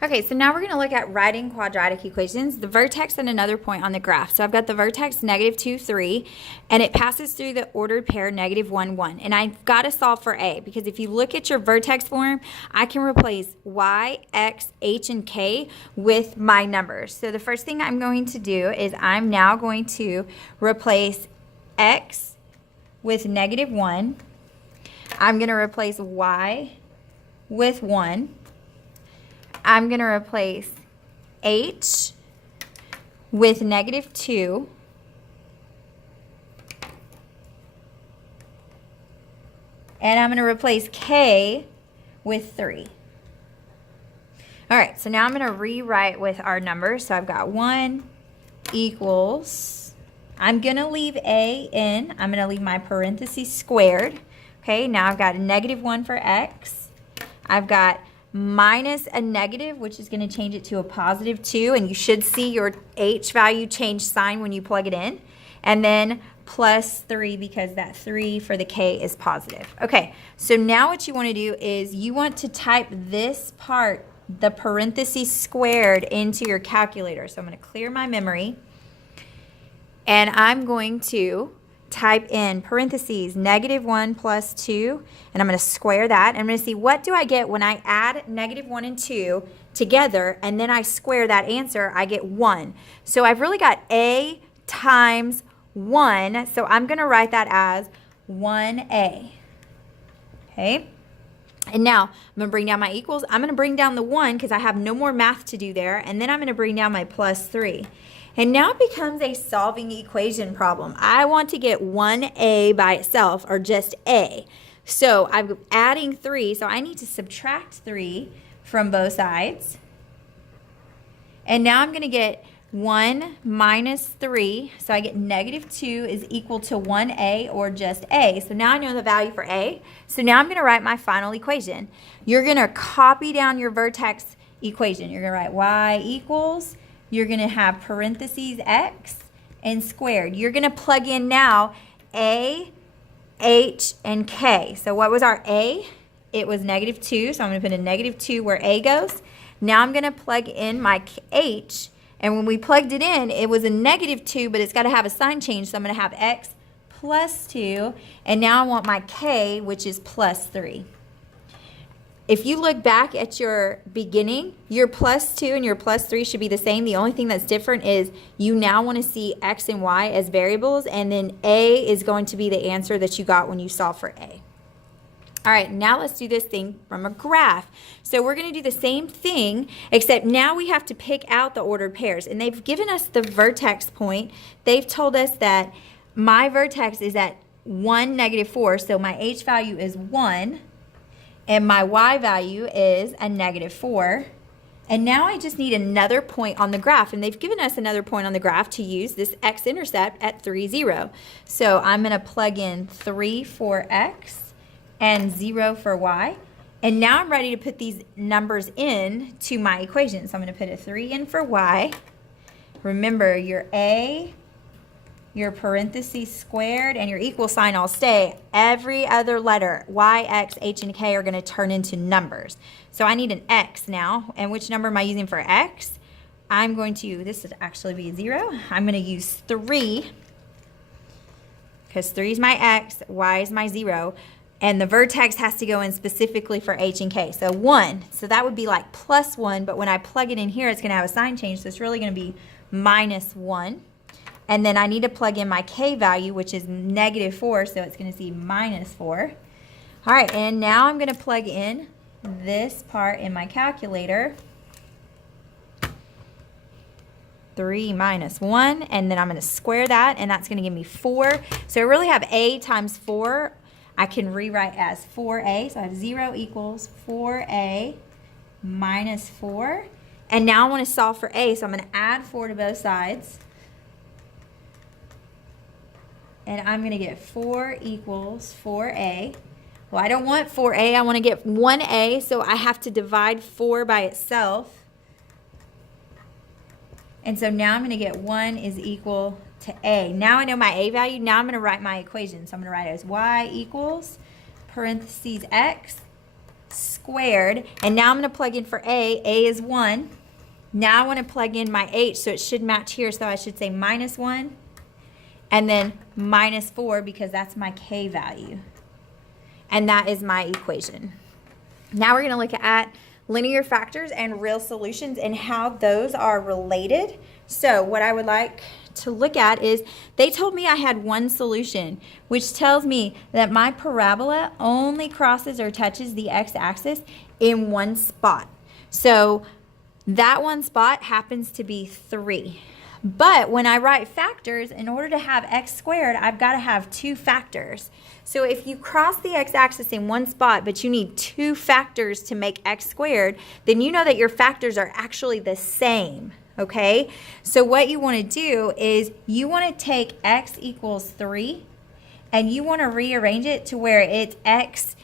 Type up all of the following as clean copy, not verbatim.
Okay, so now we're going to look at writing quadratic equations, the vertex and another point on the graph. So I've got the vertex -2, 3, and it passes through the ordered pair -1, 1. And I've got to solve for a, because if you look at your vertex form, I can replace y, x, h, and k with my numbers. So the first thing I'm going to do is I'm now going to replace x with -1. I'm going to replace y with 1. I'm going to replace h with -2. And I'm going to replace k with 3. All right, so now I'm going to rewrite with our numbers. So I've got 1 equals, I'm going to leave a in. I'm going to leave my parentheses squared. Okay, now I've got a -1 for x. I've got minus a negative, which is going to change it to a +2, and you should see your h value change sign when you plug it in, and then plus 3 because that 3 for the k is positive. Okay, so now what you want to do is you want to type this part, the parentheses squared, into your calculator. So I'm going to clear my memory, and I'm going to type in parentheses -1 plus 2, and I'm going to square that. I'm going to see what do I get when I add -1 and 2 together, and then I square that answer. I get 1. So I've really got a times 1, so I'm going to write that as 1a. Okay? And now I'm going to bring down my equals. I'm going to bring down the 1 because I have no more math to do there, and then I'm going to bring down my plus 3. And now it becomes a solving equation problem. I want to get 1a by itself, or just a. So I'm adding 3, so I need to subtract 3 from both sides. And now I'm going to get 1 minus 3, so I get -2 is equal to 1a, or just a. So now I know the value for a. So now I'm going to write my final equation. You're going to copy down your vertex equation. You're going to write y equals, you're going to have parentheses x and squared. You're going to plug in now a, h, and k. So what was our a? It was -2, so I'm going to put a -2 where a goes. Now I'm going to plug in my h, and when we plugged it in, it was a -2, but it's got to have a sign change, so I'm going to have x plus 2, and now I want my k, which is plus 3. If you look back at your beginning, your plus 2 and your plus 3 should be the same. The only thing that's different is you now want to see x and y as variables, and then a is going to be the answer that you got when you solve for a. All right, now let's do this thing from a graph. So we're going to do the same thing, except now we have to pick out the ordered pairs. And they've given us the vertex point. They've told us that my vertex is at 1, -4, so my h value is 1. And my y value is a -4. And now I just need another point on the graph. And they've given us another point on the graph to use this x-intercept at 3, 0. So I'm going to plug in 3 for x and 0 for y. And now I'm ready to put these numbers in to my equation. So I'm going to put a 3 in for y. Remember, your a, your parentheses squared, and your equal sign all stay. Every other letter, y, x, h, and k, are going to turn into numbers. So I need an x now. And which number am I using for x? I'm going to, this would actually be 0. I'm going to use 3, because 3 is my x, y is my 0. And the vertex has to go in specifically for h and k. So 1. So that would be like plus 1, but when I plug it in here, it's going to have a sign change. So it's really going to be -1. And then I need to plug in my k value, which is -4, so it's going to see -4. All right, and now I'm going to plug in this part in my calculator. 3 minus 1, and then I'm going to square that, and that's going to give me 4. So I really have a times 4. I can rewrite as 4a, so I have 0 equals 4a minus 4. And now I want to solve for a, so I'm going to add 4 to both sides. And I'm going to get 4 equals 4a. Well, I don't want 4a. I want to get 1a, so I have to divide 4 by itself. And so now I'm going to get 1 is equal to a. Now I know my a value. Now I'm going to write my equation. So I'm going to write it as y equals parentheses x squared. And now I'm going to plug in for A. A is 1. Now I want to plug in my H, so it should match here. So I should say minus 1 and then minus 4 because that's my K value. And that is my equation. Now we're going to look at linear factors and real solutions and how those are related. So what I would like to look at is they told me I had one solution, which tells me that my parabola only crosses or touches the x-axis in one spot. So that one spot happens to be 3. But when I write factors, in order to have x squared, I've got to have 2 factors. So if you cross the x-axis in one spot, but you need 2 factors to make x squared, then you know that your factors are actually the same, okay? So what you want to do is you want to take x equals 3, and you want to rearrange it to where it's x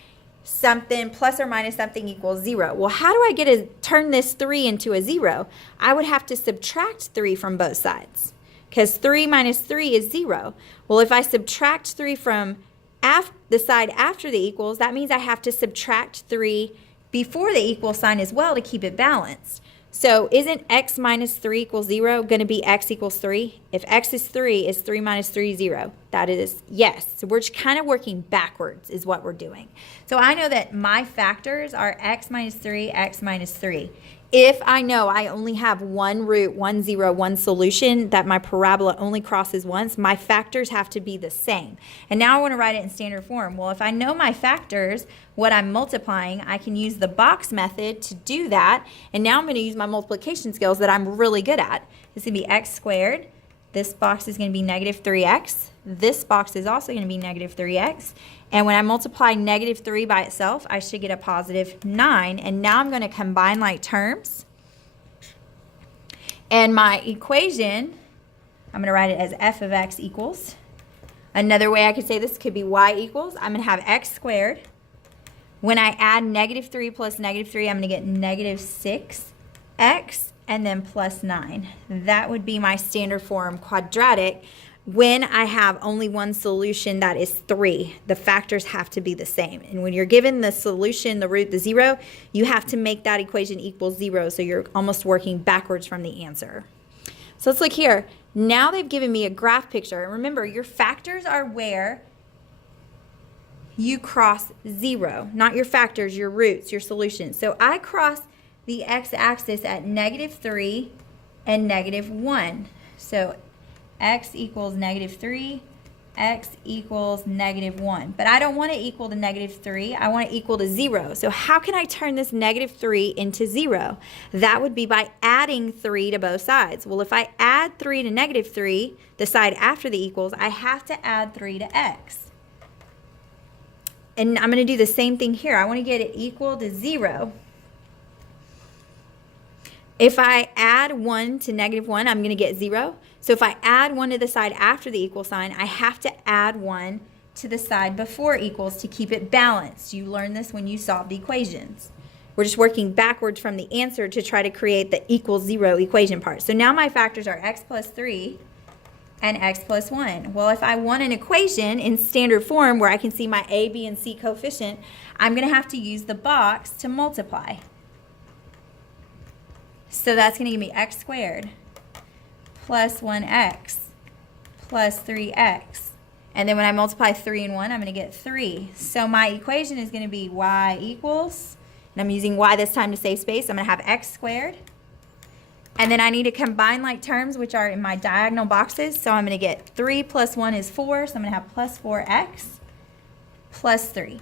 something plus or minus something equals 0. Well, how do I get to turn this 3 into a 0? I would have to subtract 3 from both sides because 3 minus 3 is 0. Well, if I subtract 3 from the side after the equals, that means I have to subtract 3 before the equal sign as well to keep it balanced. So isn't x minus 3 equals 0 going to be x equals 3? If x is 3, is 3 minus 3 0? That is yes. So we're just kind of working backwards is what we're doing. So I know that my factors are x minus 3, x minus 3. If I know I only have one root, 1, 0, one solution, that my parabola only crosses once, my factors have to be the same. And now I want to write it in standard form. Well, if I know my factors, what I'm multiplying, I can use the box method to do that. And now I'm going to use my multiplication skills that I'm really good at. It's going to be x squared. This box is going to be negative 3x. This box is also going to be negative 3x. And when I multiply negative 3 by itself, I should get a positive 9. And now I'm going to combine like terms. And my equation, I'm going to write it as f of x equals. Another way I could say this could be y equals. I'm going to have x squared. When I add negative 3 plus negative 3, I'm going to get negative 6x and then plus 9. That would be my standard form quadratic. When I have only one solution that is 3, the factors have to be the same. And when you're given the solution, the root, the 0, you have to make that equation equal 0. So you're almost working backwards from the answer. So let's look here. Now they've given me a graph picture. And remember, your factors are where you cross 0, not your factors, your roots, your solutions. So I cross the x-axis at negative 3 and negative 1. So x equals negative 3, x equals negative 1. But I don't want to equal to negative 3. I want to equal to 0. So how can I turn this negative 3 into 0? That would be by adding 3 to both sides. Well, if I add 3 to negative 3, the side after the equals, I have to add 3 to x. And I'm going to do the same thing here. I want to get it equal to 0. If I add 1 to negative 1, I'm going to get 0. So if I add 1 to the side after the equal sign, I have to add 1 to the side before equals to keep it balanced. You learned this when you solved equations. We're just working backwards from the answer to try to create the equals 0 equation part. So now my factors are x plus 3 and x plus 1. Well, if I want an equation in standard form where I can see my a, b, and c coefficient, I'm going to have to use the box to multiply. So that's going to give me x squared plus 1x plus 3x. And then when I multiply 3 and 1, I'm going to get 3. So my equation is going to be y equals, and I'm using y this time to save space, I'm going to have x squared. And then I need to combine like terms, which are in my diagonal boxes. So I'm going to get 3 plus 1 is 4, so I'm going to have plus 4x plus 3.